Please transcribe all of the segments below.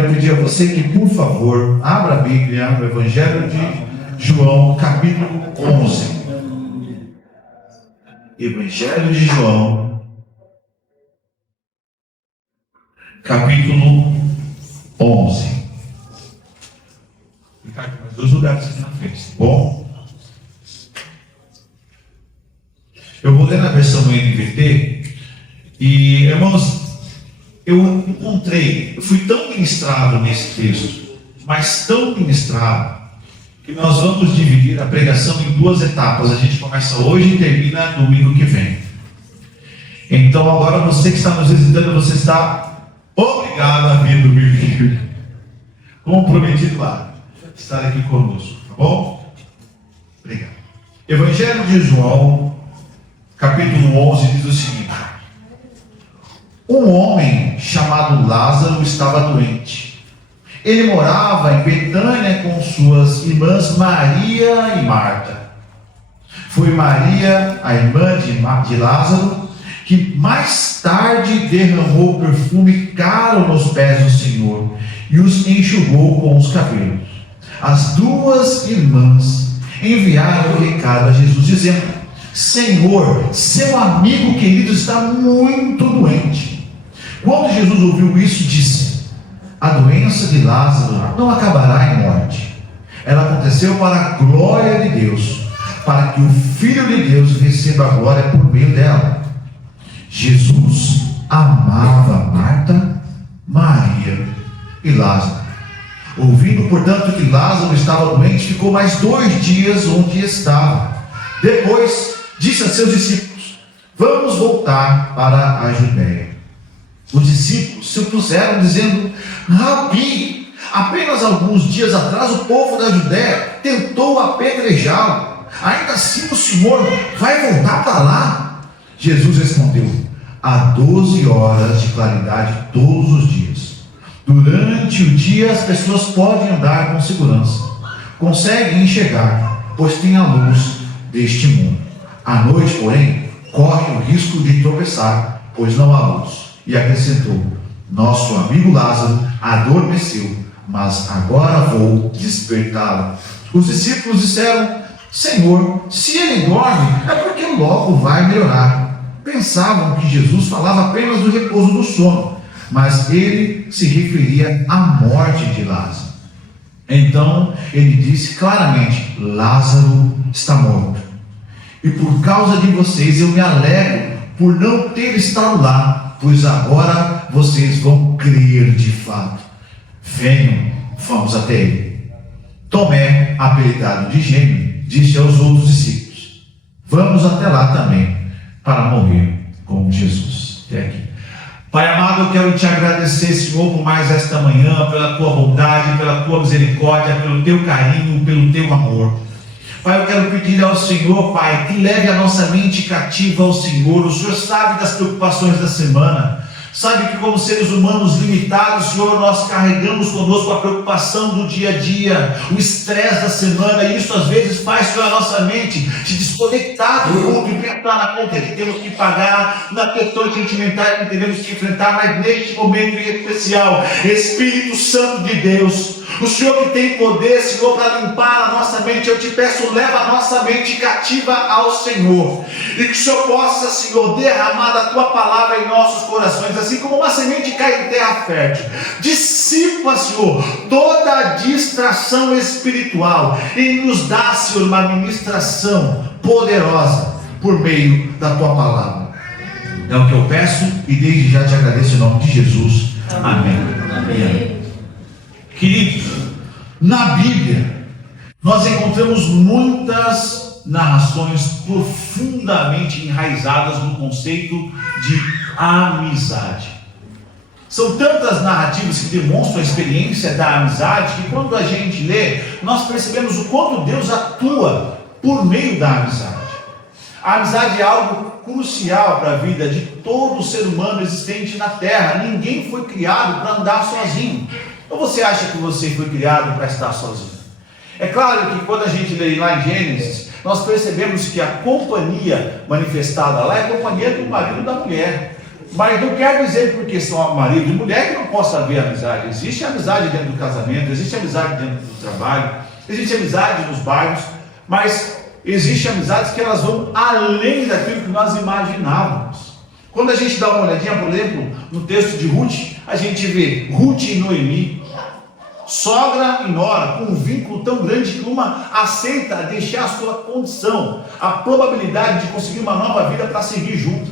quero pedir a você que, por favor, abra a Bíblia no Evangelho de João, capítulo 11. Evangelho de João, capítulo 11. Ficar aqui mais 2 lugares aqui na frente, tá bom? Eu vou ler na versão NVT. E, irmãos, eu fui tão ministrado nesse texto, mas tão ministrado, que nós vamos dividir a pregação em 2 etapas. A gente começa hoje e termina domingo que vem. Então agora você que está nos visitando, você está obrigado a vir domingo que vem. Comprometido lá, estar aqui conosco, tá bom? Obrigado. Evangelho de João, capítulo 11, diz o seguinte: um homem chamado Lázaro estava doente. Ele morava em Betânia com suas irmãs Maria e Marta. Foi Maria, a irmã de Lázaro, que mais tarde derramou perfume caro nos pés do Senhor e os enxugou com os cabelos. As 2 irmãs enviaram o recado a Jesus, dizendo: Senhor, seu amigo querido está muito doente. Quando Jesus ouviu isso, disse: a doença de Lázaro não acabará em morte. Ela aconteceu para a glória de Deus, para que o Filho de Deus receba a glória por meio dela. Jesus amava Marta, Maria e Lázaro. Ouvindo, portanto, que Lázaro estava doente, ficou mais 2 dias onde estava. Depois disse a seus discípulos: vamos voltar para a Judéia. Os discípulos se opuseram, dizendo: Rabi, apenas alguns dias atrás o povo da Judéia tentou apedrejá-lo. Ainda assim o Senhor vai voltar para lá? Jesus respondeu: há 12 horas de claridade todos os dias. Durante o dia as pessoas podem andar com segurança, conseguem enxergar, pois tem a luz deste mundo. À noite, porém, corre o risco de tropeçar, pois não há luz. E acrescentou: nosso amigo Lázaro adormeceu, mas agora vou despertá-lo. Os discípulos disseram: Senhor, se ele dorme, é porque logo vai melhorar. Pensavam que Jesus falava apenas do repouso do sono, mas ele se referia à morte de Lázaro. Então ele disse claramente: Lázaro está morto. E por causa de vocês eu me alegro por não ter estado lá, pois agora vocês vão crer de fato. Venham, vamos até ele. Tomé, apelidado de Gêmeo, disse aos outros discípulos: vamos até lá também, para morrer com Jesus. Até aqui. Pai amado, eu quero te agradecer, Senhor, por mais esta manhã, pela tua bondade, pela tua misericórdia, pelo teu carinho, pelo teu amor. Pai, eu quero pedir ao Senhor, Pai, que leve a nossa mente cativa ao Senhor. O Senhor sabe das preocupações da semana. Sabe que como seres humanos limitados, Senhor, nós carregamos conosco a preocupação do dia a dia, o estresse da semana, e isso às vezes faz, Senhor, a nossa mente se desconectar do mundo e pensar na conta que temos que pagar, na questão sentimental que temos que enfrentar, mas neste momento em especial, Espírito Santo de Deus, o Senhor que tem poder, Senhor, para limpar a nossa mente, eu te peço, leva a nossa mente cativa ao Senhor, e que o Senhor possa, Senhor, derramar da tua palavra em nossos corações, assim como uma semente cai em terra fértil. Dissipa, Senhor, toda a distração espiritual e nos dá, Senhor, uma ministração poderosa por meio da tua palavra. É o que eu peço e desde já te agradeço em nome de Jesus. Amém. Amém. Queridos, na Bíblia nós encontramos muitas narrações profundamente enraizadas no conceito de amizade. São tantas narrativas que demonstram a experiência da amizade que quando a gente lê, nós percebemos o quanto Deus atua por meio da amizade. A amizade é algo crucial para a vida de todo ser humano existente na Terra. Ninguém foi criado para andar sozinho. Ou você acha que você foi criado para estar sozinho? É claro que quando a gente lê lá em Gênesis, nós percebemos que a companhia manifestada lá é a companhia do marido e da mulher. Mas não quer dizer porque são marido e mulher que não possa haver amizade. Existe amizade dentro do casamento, existe amizade dentro do trabalho, existe amizade nos bairros, mas existe amizades que elas vão além daquilo que nós imaginávamos. Quando a gente dá uma olhadinha, por exemplo, no texto de Ruth, a gente vê Ruth e Noemi, sogra e nora, com um vínculo tão grande que uma aceita deixar a sua condição, a probabilidade de conseguir uma nova vida para seguir junto.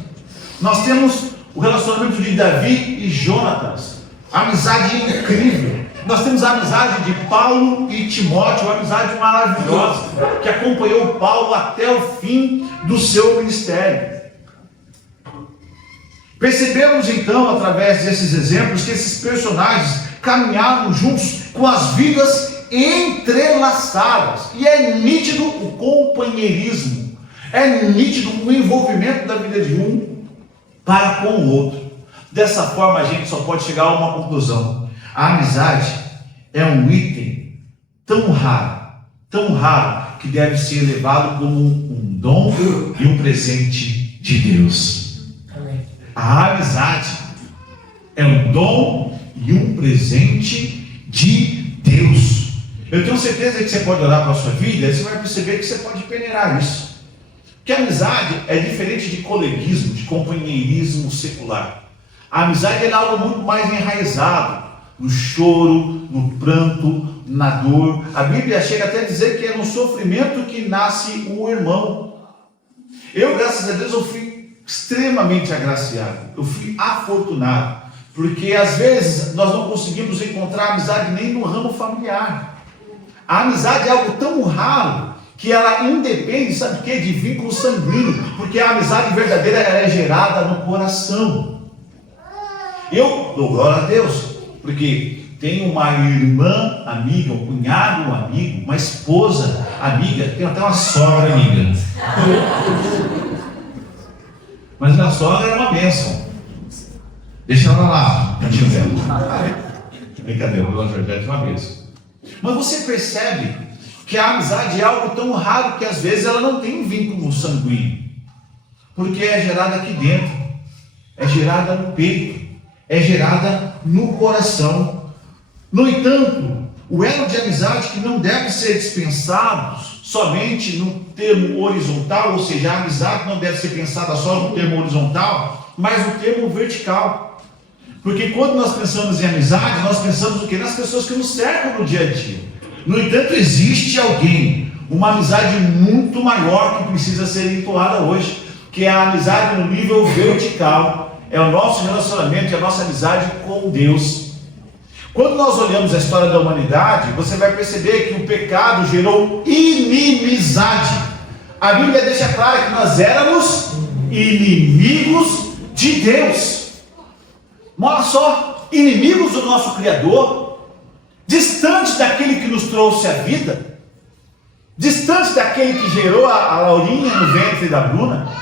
Nós temos o relacionamento de Davi e Jonatas, amizade incrível. Nós temos a amizade de Paulo e Timóteo, uma amizade maravilhosa, que acompanhou Paulo até o fim do seu ministério. Percebemos então, através desses exemplos, que esses personagens caminharam juntos com as vidas entrelaçadas, e é nítido o companheirismo, é nítido o envolvimento da vida de um para com o outro. Dessa forma a gente só pode chegar a uma conclusão: a amizade é um item tão raro, que deve ser levado como um dom e um presente de Deus. Amém. A amizade é um dom e um presente de Deus. Eu tenho certeza que você pode olhar para a sua vida e você vai perceber que você pode peneirar isso. Que a amizade é diferente de coleguismo, de companheirismo secular. A amizade é algo muito mais enraizado no choro, no pranto, na dor. A Bíblia chega até a dizer que é no sofrimento que nasce o irmão. Eu, graças a Deus, eu fui extremamente agraciado, eu fui afortunado, porque às vezes nós não conseguimos encontrar amizade nem no ramo familiar. A amizade é algo tão raro que ela independe, sabe o que? De vínculo sanguíneo, porque a amizade verdadeira ela é gerada no coração. Eu dou glória a Deus, porque tenho uma irmã amiga, um cunhado amigo, uma esposa amiga, tenho até uma sogra amiga. Mas minha sogra é uma bênção. Deixa ela lá, cantinho dela. Brincadeira, pela verdade, é uma bênção. Mas você percebe que a amizade é algo tão raro que às vezes ela não tem um vínculo sanguíneo, porque é gerada aqui dentro, é gerada no peito, é gerada no coração. No entanto, o elo de amizade que não deve ser dispensado somente no termo horizontal, ou seja, a amizade não deve ser pensada só no termo horizontal, mas no termo vertical. Porque quando nós pensamos em amizade, nós pensamos o quê? Nas pessoas que nos cercam no dia a dia. No entanto, existe alguém, uma amizade muito maior que precisa ser entoada hoje, que é a amizade no nível vertical, é o nosso relacionamento, é a nossa amizade com Deus. Quando nós olhamos a história da humanidade, você vai perceber que o pecado gerou inimizade. A Bíblia deixa claro que nós éramos inimigos de Deus. Olha só, inimigos do nosso Criador, distantes daquele que nos trouxe a vida, distante daquele que gerou a Laurinha no ventre da Bruna,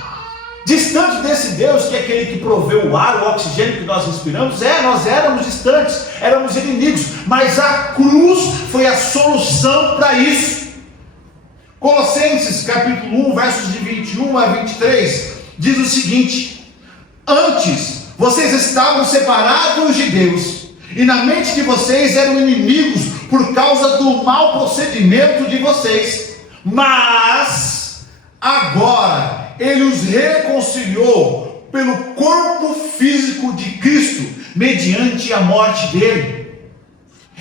distante desse Deus que é aquele que proveu o ar, o oxigênio que nós respiramos. Nós éramos distantes, éramos inimigos, mas a cruz foi a solução para isso. Colossenses capítulo 1, versos de 21 a 23, diz o seguinte: antes vocês estavam separados de Deus, e na mente de vocês eram inimigos por causa do mau procedimento de vocês, mas agora Ele os reconciliou pelo corpo físico de Cristo, mediante a morte dele.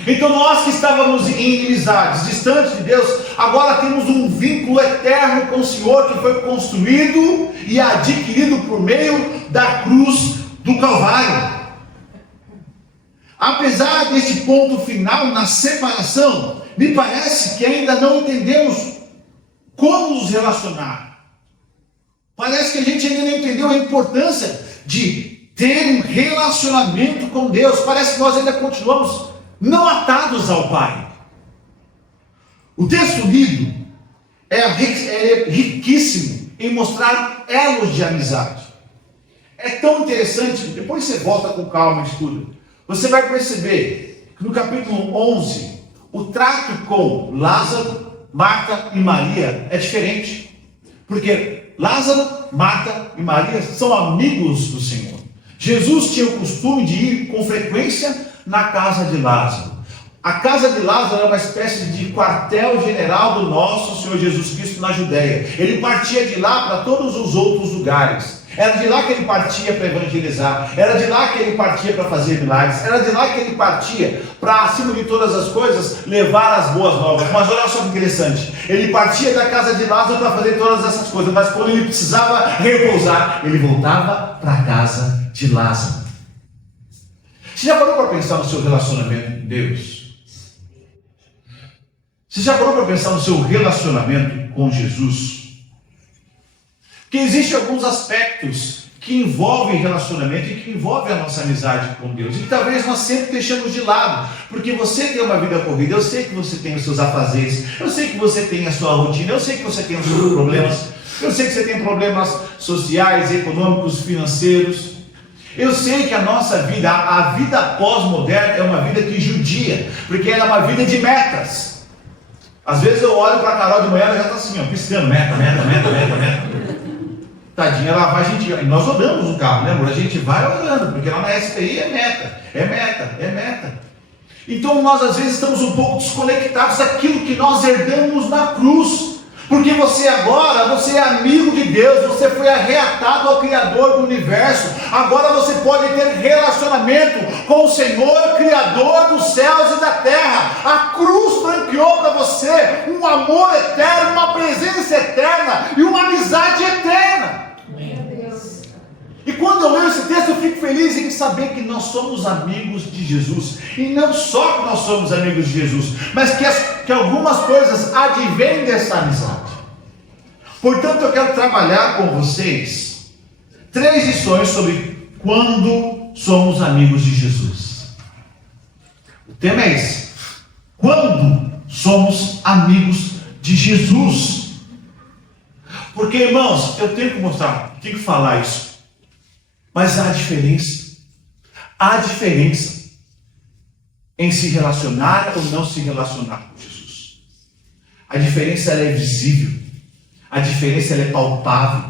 Então nós que estávamos em inimizades, distantes de Deus, agora temos um vínculo eterno com o Senhor, que foi construído e adquirido por meio da cruz do Calvário. Apesar deste ponto final na separação, me parece que ainda não entendemos como nos relacionar. Parece que a gente ainda não entendeu a importância de ter um relacionamento com Deus. Parece que nós ainda continuamos não atados ao Pai. O texto lido é riquíssimo em mostrar elos de amizade. É tão interessante, depois você volta com calma e estuda. Você vai perceber que no capítulo 11, o trato com Lázaro, Marta e Maria é diferente. Porque Lázaro, Marta e Maria são amigos do Senhor. Jesus tinha o costume de ir com frequência na casa de Lázaro. A casa de Lázaro era uma espécie de quartel-general do nosso Senhor Jesus Cristo na Judéia. Ele partia de lá para todos os outros lugares. Era de lá que ele partia para evangelizar. Era de lá que ele partia para fazer milagres. Era de lá que ele partia para, acima de todas as coisas, levar as boas novas. Mas olha só que interessante. Ele partia da casa de Lázaro para fazer todas essas coisas. Mas quando ele precisava repousar, ele voltava para a casa de Lázaro. Você já parou para pensar no seu relacionamento com Deus? Você já parou para pensar no seu relacionamento com Jesus? Porque existem alguns aspectos que envolvem relacionamento e que envolvem a nossa amizade com Deus. E que talvez nós sempre deixamos de lado. Porque você tem uma vida corrida, eu sei que você tem os seus afazeres, eu sei que você tem a sua rotina, eu sei que você tem os seus problemas, eu sei que você tem problemas sociais, econômicos, financeiros. Eu sei que a nossa vida, a vida pós-moderna é uma vida que judia, porque ela é uma vida de metas. Às vezes eu olho para a Carol de manhã, ela já está assim, ó, piscando, meta. Tadinha, ela vai, e nós olhamos o carro, lembra? A gente vai olhando, porque lá na STI é meta. Então nós às vezes estamos um pouco desconectados daquilo que nós herdamos na cruz. Porque você agora, você é amigo de Deus, você foi arreatado ao Criador do universo. Agora você pode ter relacionamento com o Senhor, Criador dos céus e da terra. A cruz franqueou para você um amor eterno, uma presença eterna e uma amizade eterna. E quando eu leio esse texto, eu fico feliz em saber que nós somos amigos de Jesus. E não só que nós somos amigos de Jesus, mas que algumas coisas advêm dessa amizade. Portanto, eu quero trabalhar com vocês 3 lições sobre quando somos amigos de Jesus. O tema é esse: quando somos amigos de Jesus. Porque, irmãos, eu tenho que mostrar, tenho que falar isso. Mas há diferença. Há diferença em se relacionar ou não se relacionar com Jesus. A diferença ela é visível. A diferença ela é palpável.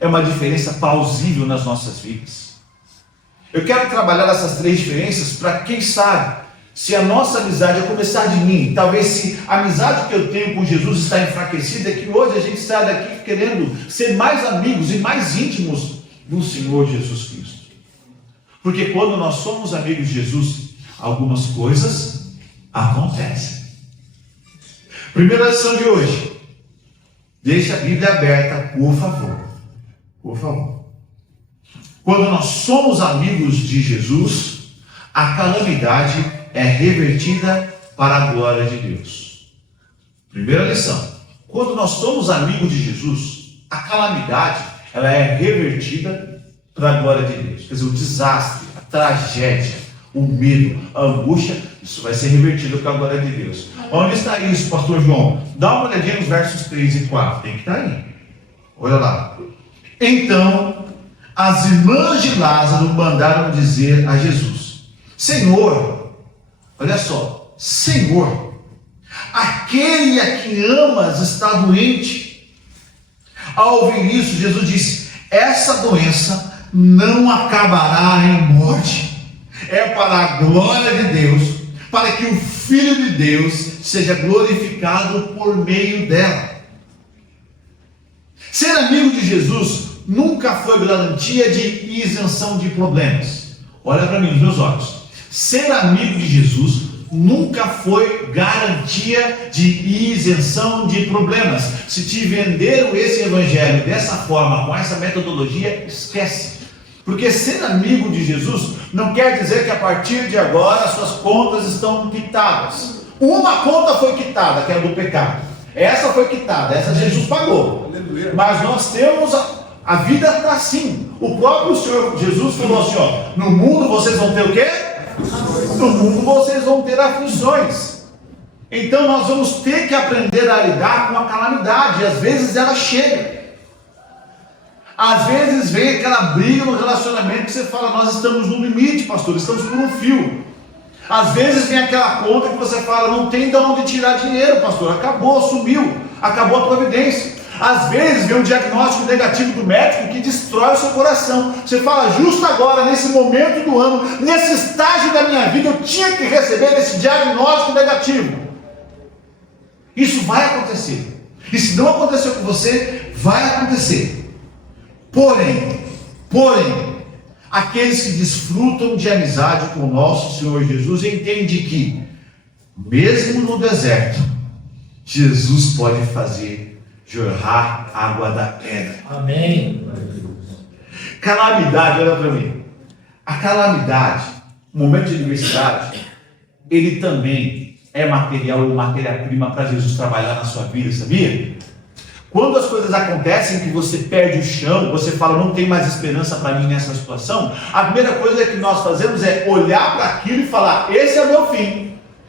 É uma diferença plausível nas nossas vidas. Eu quero trabalhar essas 3 diferenças para, quem sabe, se a nossa amizade, a começar de mim, talvez se a amizade que eu tenho com Jesus está enfraquecida, é que hoje a gente sai daqui querendo ser mais amigos e mais íntimos do Senhor Jesus Cristo. Porque quando nós somos amigos de Jesus, algumas coisas acontecem. Primeira lição de hoje. Deixe a Bíblia aberta, por favor. Por favor. Quando nós somos amigos de Jesus, a calamidade é revertida para a glória de Deus. Primeira lição. Quando nós somos amigos de Jesus, a calamidade ela é revertida para a glória de Deus. Quer dizer, o desastre, a tragédia, o medo, a angústia, isso vai ser revertido para a glória de Deus. Onde está isso, pastor João? Dá uma olhadinha nos versos 3 e 4. Tem que estar aí. Olha lá. Então, as irmãs de Lázaro mandaram dizer a Jesus: Senhor, olha só, Senhor, aquele a quem amas está doente. Ao ouvir isso, Jesus disse: essa doença não acabará em morte. É para a glória de Deus, para que o Filho de Deus seja glorificado por meio dela. Ser amigo de Jesus nunca foi garantia de isenção de problemas. Olha para mim nos meus olhos. Ser amigo de Jesus nunca foi garantia de isenção de problemas. Se te venderam esse evangelho dessa forma, com essa metodologia, esquece. Porque ser amigo de Jesus não quer dizer que a partir de agora as suas contas estão quitadas. Uma conta foi quitada, que é a do pecado. Essa foi quitada, essa Jesus pagou. Mas nós temos a vida está assim. O próprio Senhor Jesus falou assim, ó: no mundo vocês vão ter o quê? No mundo vocês vão ter aflições. Então nós vamos ter que aprender a lidar com a calamidade. E às vezes ela chega. Às vezes vem aquela briga no relacionamento que você fala: nós estamos no limite, pastor, estamos por um fio. Às vezes vem aquela conta que você fala: não tem de onde tirar dinheiro, pastor, acabou, sumiu, acabou a providência. Às vezes vem um diagnóstico negativo do médico que destrói o seu coração. Você fala, justo agora, nesse momento do ano, nesse estágio da minha vida, eu tinha que receber esse diagnóstico negativo. Isso vai acontecer. E se não aconteceu com você, vai acontecer. Porém, aqueles que desfrutam de amizade com o nosso Senhor Jesus entendem que, mesmo no deserto, Jesus pode fazer jorrar água da pedra. Amém. Calamidade, olha para mim. A calamidade, o momento de adversidade, ele também é material ou matéria-prima para Jesus trabalhar na sua vida, sabia? Quando as coisas acontecem que você perde o chão, você fala, não tem mais esperança para mim nessa situação, a primeira coisa que nós fazemos é olhar para aquilo e falar, esse é o meu fim.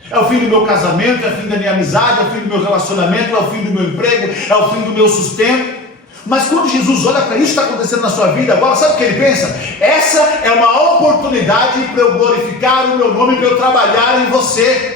É o fim do meu casamento, é o fim da minha amizade, é o fim do meu relacionamento, é o fim do meu emprego, é o fim do meu sustento. Mas quando Jesus olha para isso que está acontecendo na sua vida agora, sabe o que ele pensa? Essa é uma oportunidade para eu glorificar o meu nome, para eu trabalhar em você.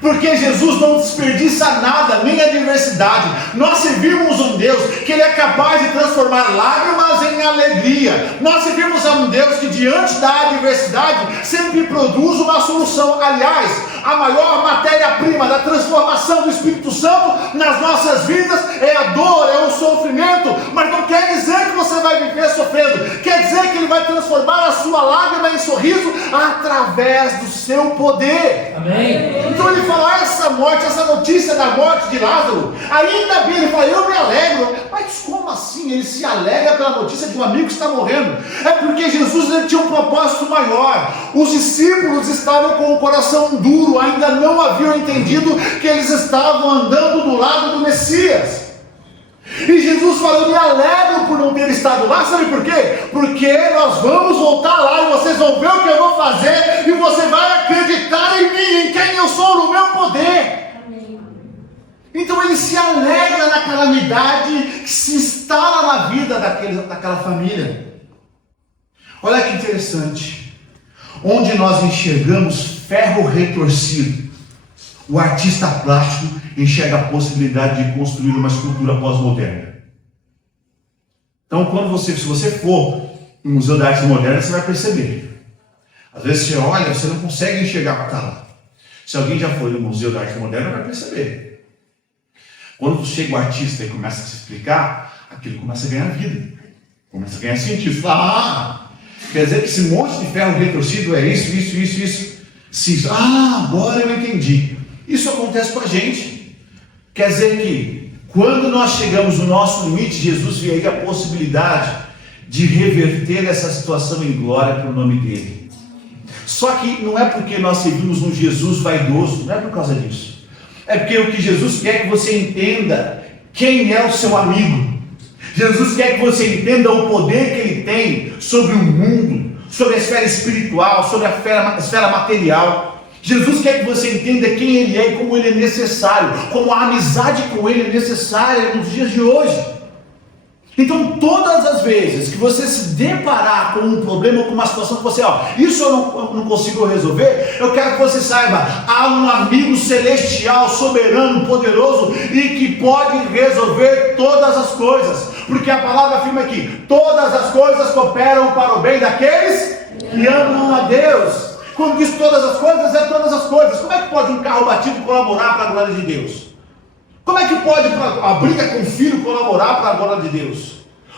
Porque Jesus não desperdiça nada, nem a adversidade. Nós servimos um Deus que Ele é capaz de transformar lágrimas em alegria. Nós servimos a um Deus que diante da adversidade sempre produz uma solução. Aliás, a maior matéria-prima da transformação do Espírito Santo nas nossas vidas é a dor, é o sofrimento. Mas não quer dizer que você vai viver sofrendo. Quer dizer que Ele vai transformar a sua lágrima em sorriso através do seu poder. Amém. Então Ele fala, essa morte, essa notícia da morte de Lázaro, ainda bem, Ele fala, eu me alegro. Mas como assim Ele se alegra pela notícia de um amigo que está morrendo? É porque Jesus ele tinha um propósito maior. Os discípulos estavam com o coração duro, ainda não haviam entendido que eles estavam andando do lado do Messias. E Jesus falou, eu me alegro por não ter estado lá, sabe por quê? Porque nós vamos voltar lá e vocês vão ver o que eu vou fazer e você vai acreditar em mim, em quem eu sou, no meu poder. Amém. Então ele se alegra na calamidade que se instala na vida daquela família. Olha que interessante, onde nós enxergamos ferro retorcido, o artista plástico enxerga a possibilidade de construir uma escultura pós-moderna. Então, se você for no Museu da Arte Moderna, você vai perceber. Às vezes você olha, você não consegue enxergar o que está lá. Se alguém já foi no Museu da Arte Moderna, vai perceber. Quando chega o artista e começa a te explicar, aquilo começa a ganhar vida, começa a ganhar sentido. Fala, quer dizer que esse monte de ferro retorcido é isso. Sim, agora eu entendi. Isso acontece com a gente. Quer dizer que quando nós chegamos no nosso limite, Jesus vê aí a possibilidade de reverter essa situação em glória para o nome dele. Só que não é porque nós servimos um Jesus vaidoso, não é por causa disso. É porque o que Jesus quer é que você entenda quem é o seu amigo. Jesus quer que você entenda o poder que ele tem sobre o mundo, sobre a esfera espiritual, sobre a esfera material. Jesus quer que você entenda quem Ele é e como Ele é necessário, como a amizade com Ele é necessária nos dias de hoje. Então, todas as vezes que você se deparar com um problema ou com uma situação que você, isso eu não consigo resolver, eu quero que você saiba, há um amigo celestial, soberano, poderoso e que pode resolver todas as coisas, porque a palavra afirma aqui, todas as coisas cooperam para o bem daqueles que amam a Deus. Quando diz todas as coisas, é todas as coisas. Como é que pode um carro batido colaborar para a glória de Deus? Como é que pode a briga com o filho colaborar para a glória de Deus?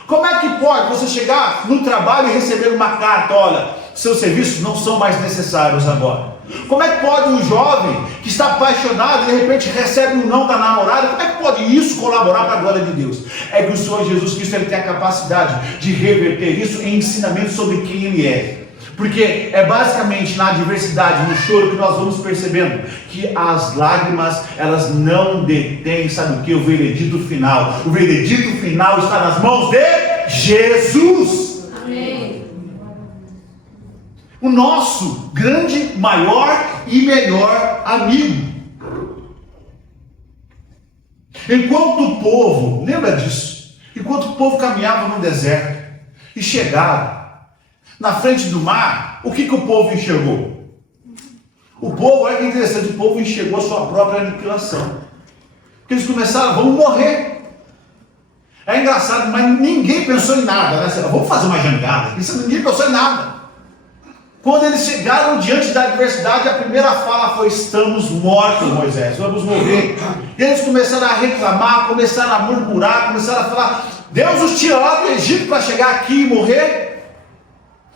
Como é que pode você chegar no trabalho e receber uma carta, olha, seus serviços não são mais necessários agora? Como é que pode um jovem que está apaixonado e de repente recebe um não da namorada, como é que pode isso colaborar para a glória de Deus? É que o Senhor Jesus Cristo ele tem a capacidade de reverter isso em ensinamento sobre quem Ele é. Porque é basicamente na adversidade, no choro, que nós vamos percebendo que as lágrimas, elas não detêm, sabe o que? O veredito final. O veredito final está nas mãos de Jesus. Amém. O nosso grande, maior e melhor amigo. Enquanto o povo, lembra disso? Enquanto o povo caminhava no deserto e chegava na frente do mar, o que o povo enxergou? O povo, olha que interessante, o povo enxergou a sua própria aniquilação. Porque eles começaram, vamos morrer. É engraçado, mas ninguém pensou em nada, né? Vamos fazer uma jangada. Isso ninguém pensou em nada. Quando eles chegaram diante da adversidade, a primeira fala foi: estamos mortos, Moisés, vamos morrer. E eles começaram a reclamar, começaram a murmurar, começaram a falar: Deus os tirou lá do Egito para chegar aqui e morrer.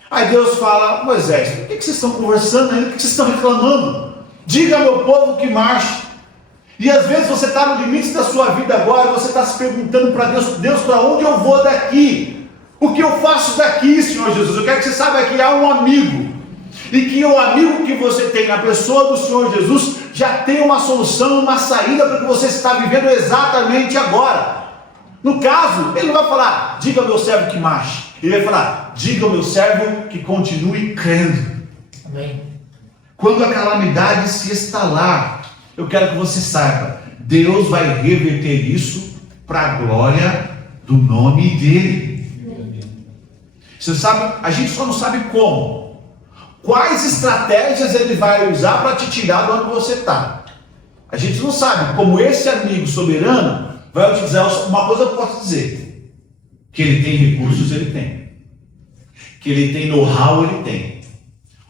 Aí Deus fala: Moisés, por que vocês estão conversando ainda? Por que vocês estão reclamando? Diga ao meu povo que marche. E às vezes você está no limite da sua vida agora, você está se perguntando para Deus: Deus, para onde eu vou daqui? O que eu faço daqui, Senhor Jesus? Eu quero que você saiba que há um amigo, e que o amigo que você tem na pessoa do Senhor Jesus já tem uma solução, uma saída para o que você está vivendo exatamente agora. No caso, ele não vai falar: diga ao meu servo que marche. Ele vai falar: diga ao meu servo que continue crendo. Amém. Quando a calamidade se instalar, eu quero que você saiba, Deus vai reverter isso para a glória do nome dele. Você sabe, a gente só não sabe como. Quais estratégias ele vai usar para te tirar de onde você está. A gente não sabe como esse amigo soberano vai utilizar. Uma coisa eu posso dizer: que ele tem recursos, ele tem. Que ele tem know-how, ele tem.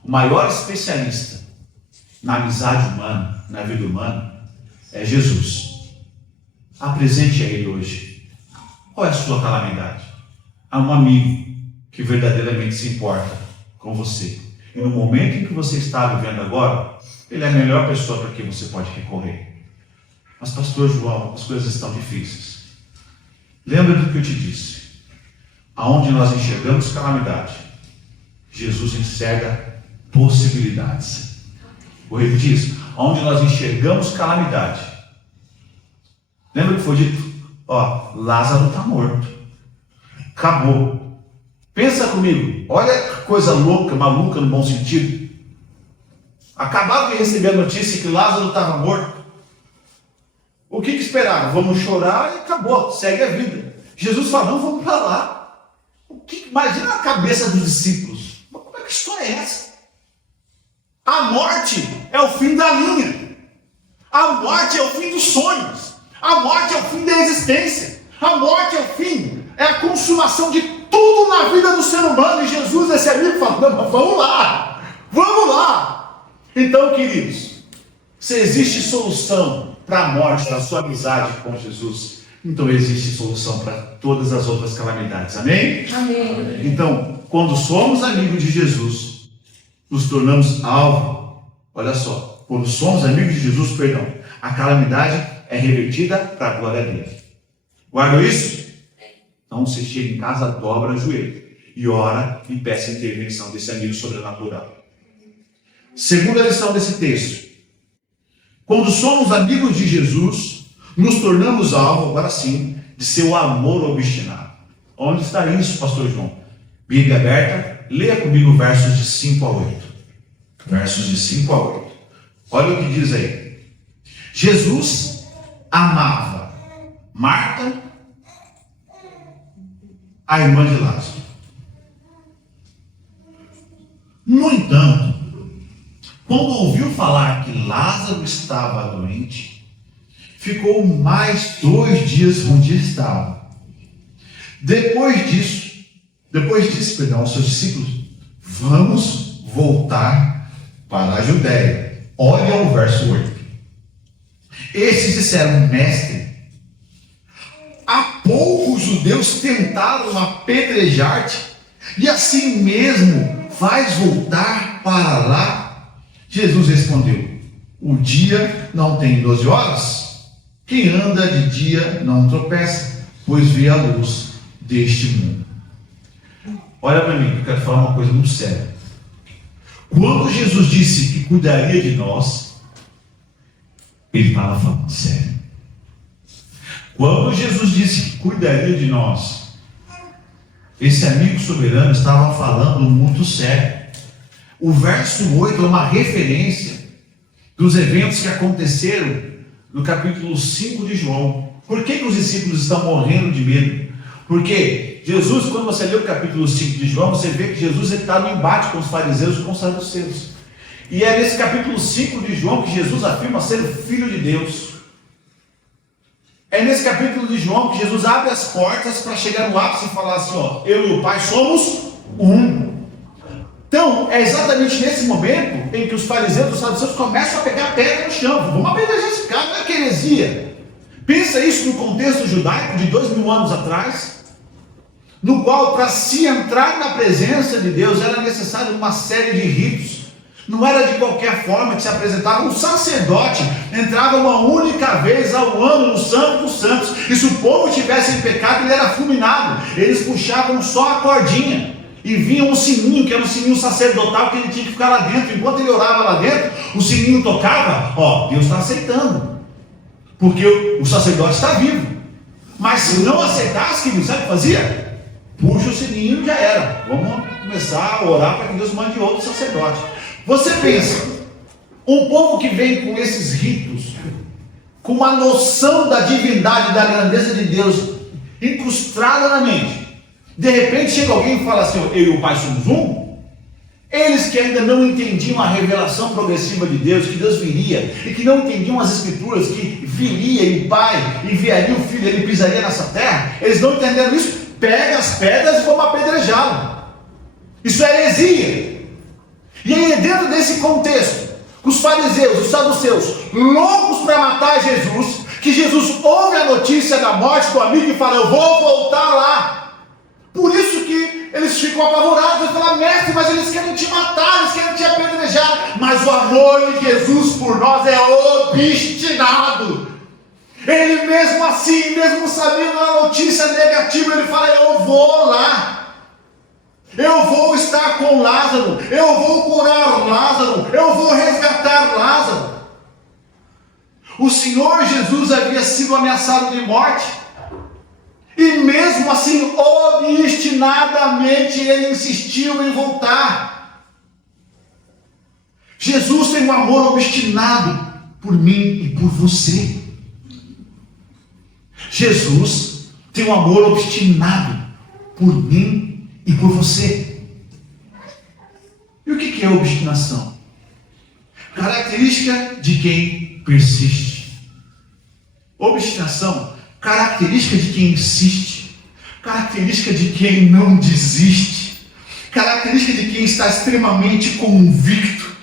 O maior especialista na amizade humana, na vida humana, é Jesus. Apresente a Ele hoje. Qual é a sua calamidade? Há um amigo que verdadeiramente se importa com você. E no momento em que você está vivendo agora, ele é a melhor pessoa para quem você pode recorrer. Mas, pastor João, as coisas estão difíceis. Lembra do que eu te disse. Aonde nós enxergamos calamidade, Jesus enxerga possibilidades. Vou repetir isso. Onde nós enxergamos calamidade. Lembra que foi dito? Ó, Lázaro está morto. Acabou. Pensa comigo. Olha que coisa louca, maluca no bom sentido. Acabaram de receber a notícia que Lázaro estava morto. O que esperaram? Vamos chorar e acabou. Segue a vida. Jesus falou: não, vamos para lá. Imagina a cabeça dos discípulos. Mas como é que história é essa? A morte é o fim da linha. A morte é o fim dos sonhos. A morte é o fim da existência. A morte é o fim, é a consumação de tudo na vida do ser humano. E Jesus, esse amigo, fala: não, vamos lá, vamos lá. Então, queridos, se existe solução para a morte, para a sua amizade com Jesus, então existe solução para todas as outras calamidades. Amém? Amém. Então, quando somos amigos de Jesus, nos tornamos alvo. Olha só, quando somos amigos de Jesus, perdão, a calamidade é revertida para a glória dele. Guarda isso? Então você chega em casa, dobra o joelho e ora e peça a intervenção desse amigo sobrenatural. Segunda lição desse texto: quando somos amigos de Jesus, nos tornamos alvo, agora sim, de seu amor obstinado. Onde está isso, pastor João? Bíblia aberta, leia comigo versos de 5 a 8. Versos de 5 a 8. Olha o que diz aí. Jesus amava Marta, a irmã de Lázaro. No entanto, quando ouviu falar que Lázaro estava doente, ficou mais 2 dias onde estava. Depois disse, aos seus discípulos: vamos voltar para a Judéia. Olha o verso 8. Esses disseram: mestre, há pouco os judeus tentaram apedrejar-te, e assim mesmo vais voltar para lá? Jesus respondeu: o dia não tem 12 horas? Quem anda de dia não tropeça, pois vê a luz deste mundo. Olha para mim, eu quero falar uma coisa muito séria. Quando Jesus disse que cuidaria de nós, ele estava falando sério. Quando Jesus disse que cuidaria de nós, esse amigo soberano estava falando muito sério. O verso 8 é uma referência dos eventos que aconteceram no capítulo 5 de João. Por que os discípulos estão morrendo de medo? Porque Jesus, quando você lê o capítulo 5 de João, você vê que Jesus está no embate com os fariseus e com os saduceus. E é nesse capítulo 5 de João que Jesus afirma ser o Filho de Deus. É nesse capítulo de João que Jesus abre as portas para chegar no ápice e falar assim, ó, eu e o Pai somos um. Então, é exatamente nesse momento em que os fariseus e os saduceus começam a pegar pedra no chão. Vamos apedrejar esse cara, não é que heresia. Pensa isso no contexto judaico de 2000 anos atrás, no qual para se entrar na presença de Deus era necessário uma série de ritos. Não era de qualquer forma que se apresentava. Um sacerdote entrava uma única vez ao ano no Santo dos Santos, e se o povo tivesse em pecado, ele era fulminado. Eles puxavam só a cordinha e vinha um sininho, que era um sininho sacerdotal, que ele tinha que ficar lá dentro. Enquanto ele orava lá dentro, o sininho tocava. Ó, Deus está aceitando, porque o sacerdote está vivo. Mas se não aceitasse, que sabe o que fazia? Puxa o sininho e já era. Vamos começar a orar para que Deus mande outro sacerdote. Você pensa, um povo que vem com esses ritos, com uma noção da divindade, da grandeza de Deus incrustada na mente, de repente chega alguém e fala assim, eu e o Pai somos um. Eles que ainda não entendiam a revelação progressiva de Deus, que Deus viria, e que não entendiam as Escrituras, que viria e o Pai enviaria o Filho, ele pisaria nessa terra, eles não entenderam isso. Pega as pedras e vamos apedrejá-lo. Isso é heresia. E aí, dentro desse contexto, os fariseus, os saduceus, loucos para matar Jesus, que Jesus ouve a notícia da morte do amigo e fala, eu vou voltar lá. Por isso que eles ficam apavorados, eles falam, mestre, mas eles querem te matar, eles querem te apedrejar. Mas o amor de Jesus por nós é obstinado. Ele mesmo assim, mesmo sabendo a notícia negativa, ele fala, eu vou lá. Eu vou estar com Lázaro, eu vou curar Lázaro, eu vou resgatar Lázaro. O Senhor Jesus havia sido ameaçado de morte, e mesmo assim, obstinadamente, ele insistiu em voltar. Jesus tem um amor obstinado por mim e por você. Jesus tem um amor obstinado por mim e por você. E o que é obstinação? Característica de quem persiste. Obstinação, característica de quem insiste, característica de quem não desiste, característica de quem está extremamente convicto.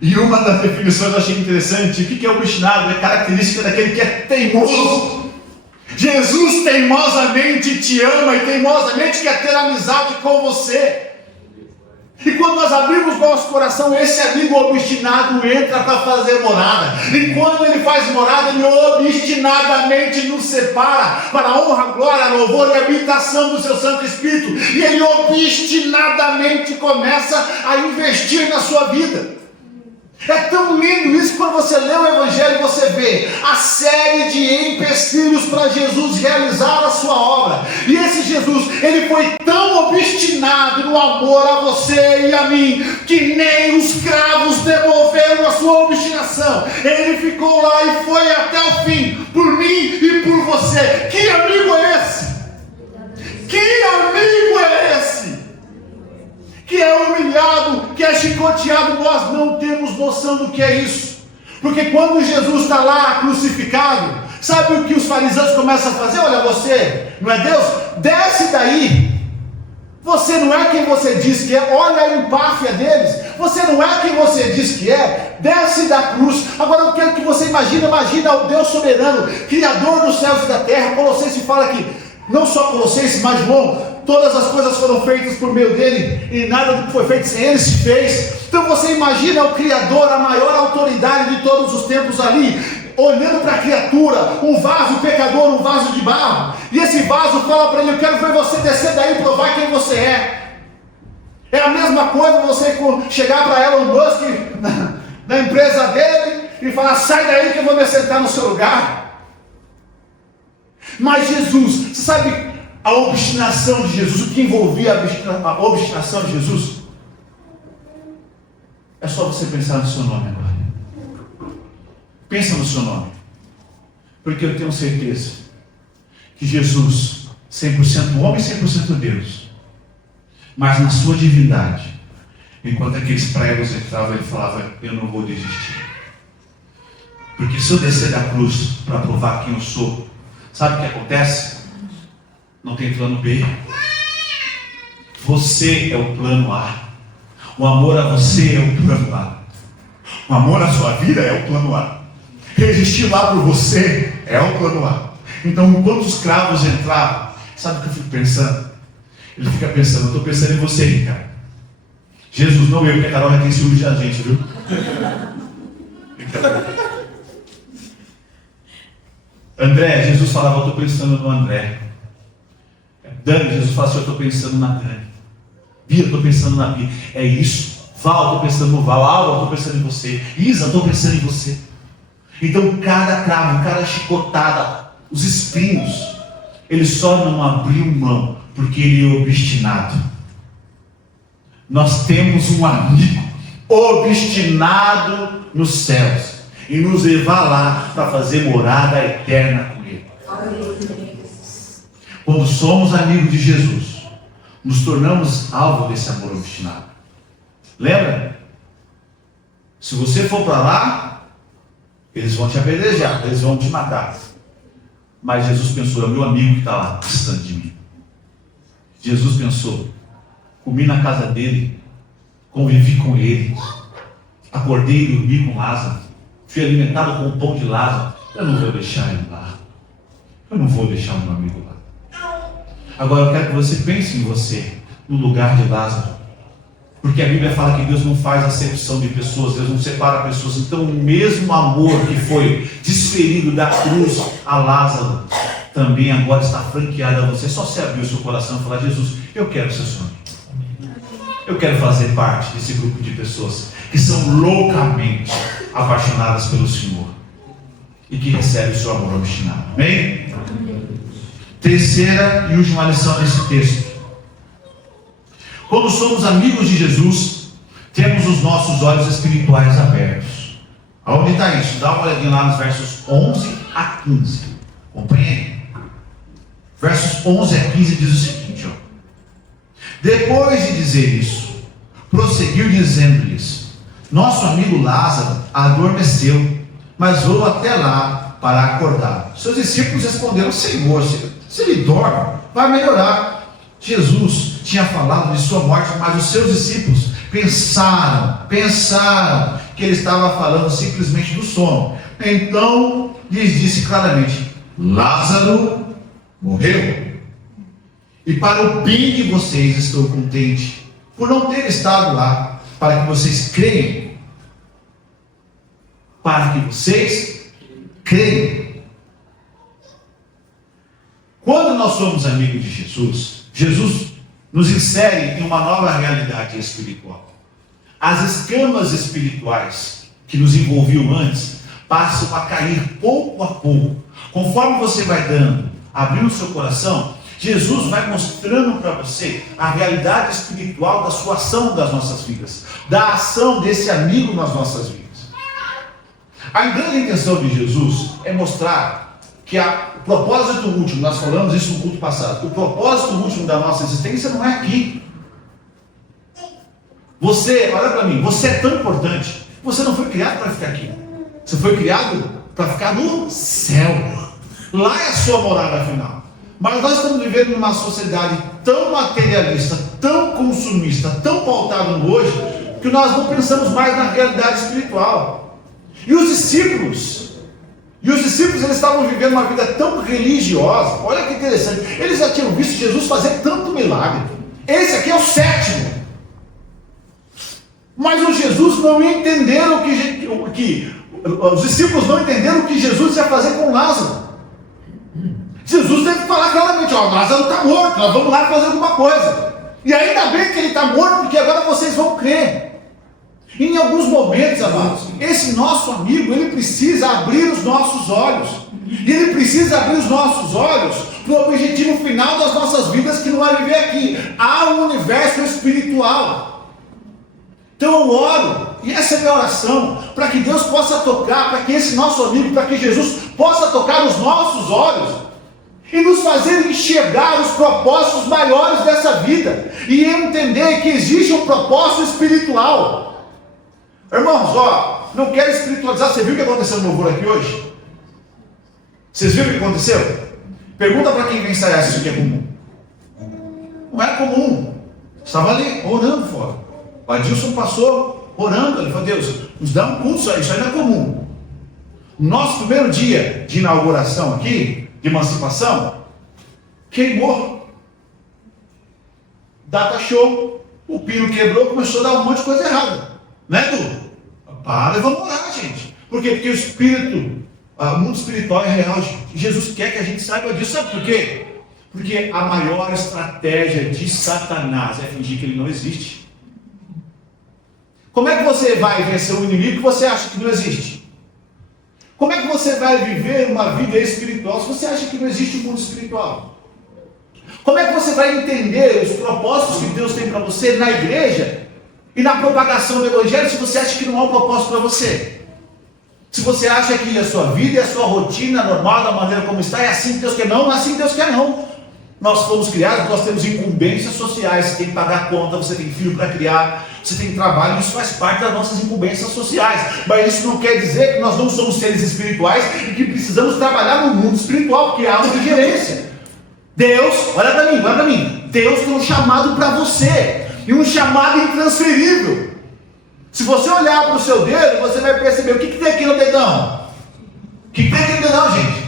E uma das definições eu achei interessante. O que é obstinado? É característica daquele que é teimoso. Jesus teimosamente te ama e teimosamente quer ter amizade com você. E quando nós abrimos nosso coração, esse amigo obstinado entra para fazer morada. E quando ele faz morada, ele obstinadamente nos separa para a honra, glória, louvor e habitação do seu Santo Espírito. E ele obstinadamente começa a investir na sua vida. É tão lindo isso quando você lê o Evangelho e você vê a série de empecilhos para Jesus realizar a sua obra. E esse Jesus, ele foi tão obstinado no amor a você e a mim, que nem os cravos devolveram a sua obstinação. Ele ficou lá e foi até o fim, por mim e por você. Que amigo é esse? Que amigo é esse? Que é humilhado, que é chicoteado. Nós não temos noção do que é isso. Porque quando Jesus está lá crucificado, sabe o que os fariseus começam a fazer? Olha, você não é Deus? Desce daí. Você não é quem você diz que é. Olha a empáfia deles. Você não é quem você diz que é. Desce da cruz. Agora eu quero que você imagine o Deus soberano, Criador dos céus e da terra. Colossenses fala que, não só Colossenses, mas João, todas as coisas foram feitas por meio dele, e nada do que foi feito sem ele se fez. Então você imagina o Criador, a maior autoridade de todos os tempos ali, olhando para a criatura, um vaso pecador, um vaso de barro, e esse vaso fala para ele, eu quero ver você descer daí e provar quem você é. É a mesma coisa você chegar para Elon Musk, na empresa dele, e falar, sai daí que eu vou me sentar no seu lugar. Mas Jesus, você sabe a obstinação de Jesus, o que envolvia a obstinação de Jesus? É só você pensar no seu nome agora. Pensa no seu nome. Porque eu tenho certeza que Jesus, 100% homem e 100% Deus, mas na sua divindade, enquanto aqueles pregos entravam, ele falava, eu não vou desistir. Porque se eu descer da cruz para provar quem eu sou, Sabe o que acontece? Não tem plano B. Você é o plano A. O amor a você é o plano A. O amor à sua vida é o plano A. Resistir lá por você é o plano A. Então, quando os cravos entraram, sabe o que eu fico pensando? Ele fica pensando, eu estou pensando em você, Ricardo. Jesus, não eu, porque a Carol já tem ciúme da gente, viu? André, Jesus falava, eu estou pensando no André. Dani, Jesus fala assim, eu estou pensando na Dani. Bia, eu estou pensando na Bia. É isso. Val, eu estou pensando no Val. Alva, eu estou pensando em você. Isa, eu estou pensando em você. Então, cada cravo, cada chicotada, os espinhos, ele só não abriu mão, porque ele é obstinado. Nós temos um amigo obstinado nos céus e nos levar lá para fazer morada eterna com ele. Quando somos amigos de Jesus, nos tornamos alvo desse amor obstinado. Lembra? Se você for para lá, eles vão te apedrejar, eles vão te matar. Mas Jesus pensou, é o meu amigo que está lá, distante de mim. Jesus pensou, comi na casa dele, convivi com ele, acordei e dormi com Lázaro, fui alimentado com o pão de Lázaro. Eu não vou deixar ele lá. Eu não vou deixar o meu amigo lá. Agora eu quero que você pense em você, no lugar de Lázaro. Porque a Bíblia fala que Deus não faz acepção de pessoas, Deus não separa pessoas. Então o mesmo amor que foi desferido da cruz a Lázaro, também agora está franqueado a você. Só se abrir o seu coração e falar, Jesus, eu quero ser seu amigo. Eu quero fazer parte desse grupo de pessoas que são loucamente apaixonadas pelo Senhor e que recebem o seu amor obstinado. Amém? Terceira e última lição desse texto. Quando somos amigos de Jesus, temos os nossos olhos espirituais abertos. Aonde está isso? Dá uma olhadinha lá nos versos 11 a 15. Acompanhe aí. Versos 11 a 15 diz o seguinte, ó. Depois de dizer isso, prosseguiu dizendo-lhes, nosso amigo Lázaro adormeceu, mas vou até lá para acordar. Seus discípulos responderam, Senhor, se ele dorme, vai melhorar. Jesus tinha falado de sua morte, mas os seus discípulos pensaram que ele estava falando simplesmente do sono. Então lhes disse claramente, Lázaro morreu. E para o bem de vocês estou contente por não ter estado lá, para que vocês creiam. Para que vocês creiam. Quando nós somos amigos de Jesus, Jesus nos insere em uma nova realidade espiritual. As escamas espirituais que nos envolviam antes passam a cair pouco a pouco. Conforme você vai abrindo o seu coração, Jesus vai mostrando para você a realidade espiritual da sua ação das nossas vidas, da ação desse amigo nas nossas vidas. A grande intenção de Jesus é mostrar que o propósito último, nós falamos isso no culto passado, o propósito último da nossa existência não é aqui. Você, olha para mim, você é tão importante, você não foi criado para ficar aqui, você foi criado para ficar no céu, lá é a sua morada final. Mas nós estamos vivendo numa sociedade tão materialista, tão consumista, tão pautada no hoje, que nós não pensamos mais na realidade espiritual. E os discípulos eles estavam vivendo uma vida tão religiosa. Olha que interessante, eles já tinham visto Jesus fazer tanto milagre. Esse aqui é o 7º. Mas os Jesus não entenderam os discípulos não entenderam o que Jesus ia fazer com Lázaro. Jesus teve que falar claramente, Lázaro está morto, nós vamos lá fazer alguma coisa. E ainda bem que ele está morto, porque agora vocês vão crer. Em alguns momentos, amados, esse nosso amigo, ele precisa abrir os nossos olhos. Ele precisa abrir os nossos olhos para o objetivo final das nossas vidas, que não é viver aqui. Há um universo espiritual. Então eu oro, e essa é a minha oração, para que Deus possa tocar, para que esse nosso amigo, para que Jesus possa tocar os nossos olhos e nos fazer enxergar os propósitos maiores dessa vida e entender que existe um propósito espiritual. Irmãos, não quero espiritualizar. Você viu o que aconteceu no louvor aqui hoje? Vocês viram o que aconteceu? Pergunta para quem vem ensaiar se isso aqui é comum. Não é comum. Estava ali orando fora. O Adilson passou orando. Ele falou: Deus, nos dá um culto, isso aí não é comum. Nosso primeiro dia de inauguração aqui, de emancipação, queimou. Data show. O pino quebrou, começou a dar um monte de coisa errada. Né, Edu? Para e vamos orar, gente. Por quê? Porque o espírito, o mundo espiritual é real, gente. Jesus quer que a gente saiba disso. Sabe por quê? Porque a maior estratégia de Satanás é fingir que ele não existe. Como é que você vai vencer um inimigo que você acha que não existe? Como é que você vai viver uma vida espiritual se você acha que não existe um mundo espiritual? Como é que você vai entender os propósitos que Deus tem para você na igreja e na propagação do evangelho se você acha que não há um propósito para você? Se você acha que a sua vida e a sua rotina normal, da maneira como está, é assim que Deus quer, não é assim que Deus quer, não. Nós fomos criados, nós temos incumbências sociais, você tem que pagar a conta, você tem filho para criar, você tem trabalho, isso faz parte das nossas incumbências sociais. Mas isso não quer dizer que nós não somos seres espirituais e que precisamos trabalhar no mundo espiritual, porque há uma gerência. Deus, olha para mim, Deus tem um chamado para você, e um chamado intransferível. Se você olhar para o seu dedo, você vai perceber o que tem aqui no dedão. O que tem aqui no dedão, gente?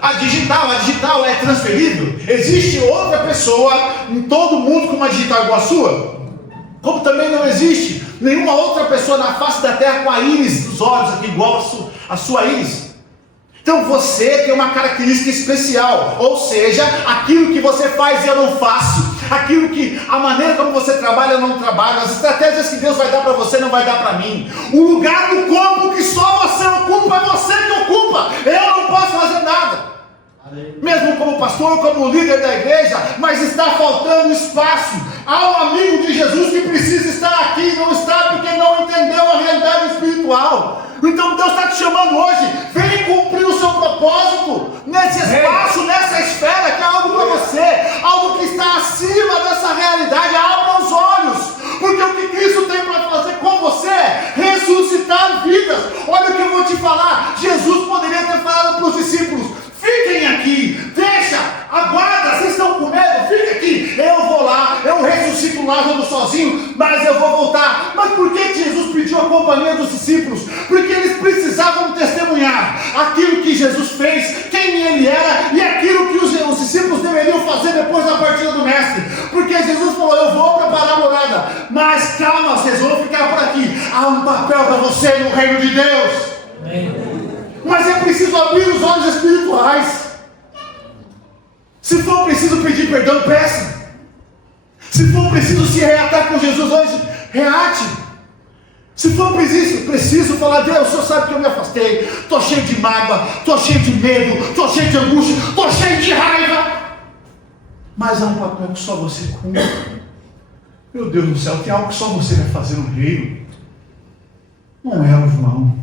A digital é transferível. Existe outra pessoa em todo o mundo com uma digital igual a sua? Como também não existe nenhuma outra pessoa na face da terra com a íris dos olhos aqui igual a sua íris. Então você tem uma característica especial, ou seja, aquilo que você faz eu não faço, a maneira como você trabalha eu não trabalho, as estratégias que Deus vai dar para você não vai dar para mim. O lugar no corpo que só você ocupa é você que ocupa, eu não posso fazer nada. Mesmo como pastor, como líder da igreja, mas está faltando espaço. Há um amigo de Jesus que precisa estar aqui, não está porque não entendeu a realidade espiritual. Então Deus está te chamando hoje, vem cumprir o seu propósito nesse espaço, nessa esfera que é algo para você, algo que está acima dessa realidade. Abra os olhos, porque o que Cristo tem para fazer com você é ressuscitar vidas. Olha o que eu vou te falar, Jesus poderia ter falado para os discípulos: fiquem aqui, aguarda, vocês estão com medo, fica aqui, eu vou lá, eu ressuscito Lázaro sozinho, mas eu vou voltar. Mas por que Jesus pediu a companhia dos discípulos? Porque eles precisavam testemunhar aquilo que Jesus fez, quem ele era e aquilo que os discípulos deveriam fazer depois da partida do mestre. Porque Jesus falou: eu vou preparar a morada, mas calma, vocês vão ficar por aqui, há um papel para você no reino de Deus. Mas é preciso abrir os olhos espirituais. Se for preciso pedir perdão, peça. Se for preciso se reatar com Jesus hoje, reate. Se for preciso falar: Deus, o Senhor sabe que eu me afastei, estou cheio de mágoa, estou cheio de medo, estou cheio de angústia, estou cheio de raiva. Mas há um papel que só você cumpre. Meu Deus do céu, tem algo que só você vai fazer no reino. Não é o João,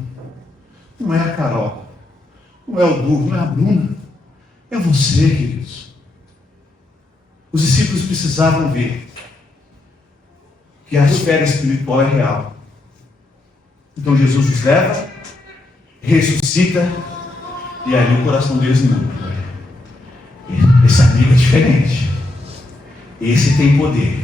não é a Carol, não é o Duque, não é a Bruna, é você, queridos. Os discípulos precisavam ver que a esfera espiritual é real. Então Jesus os leva, ressuscita, e aí o coração deles muda. Esse amigo é diferente, esse tem poder,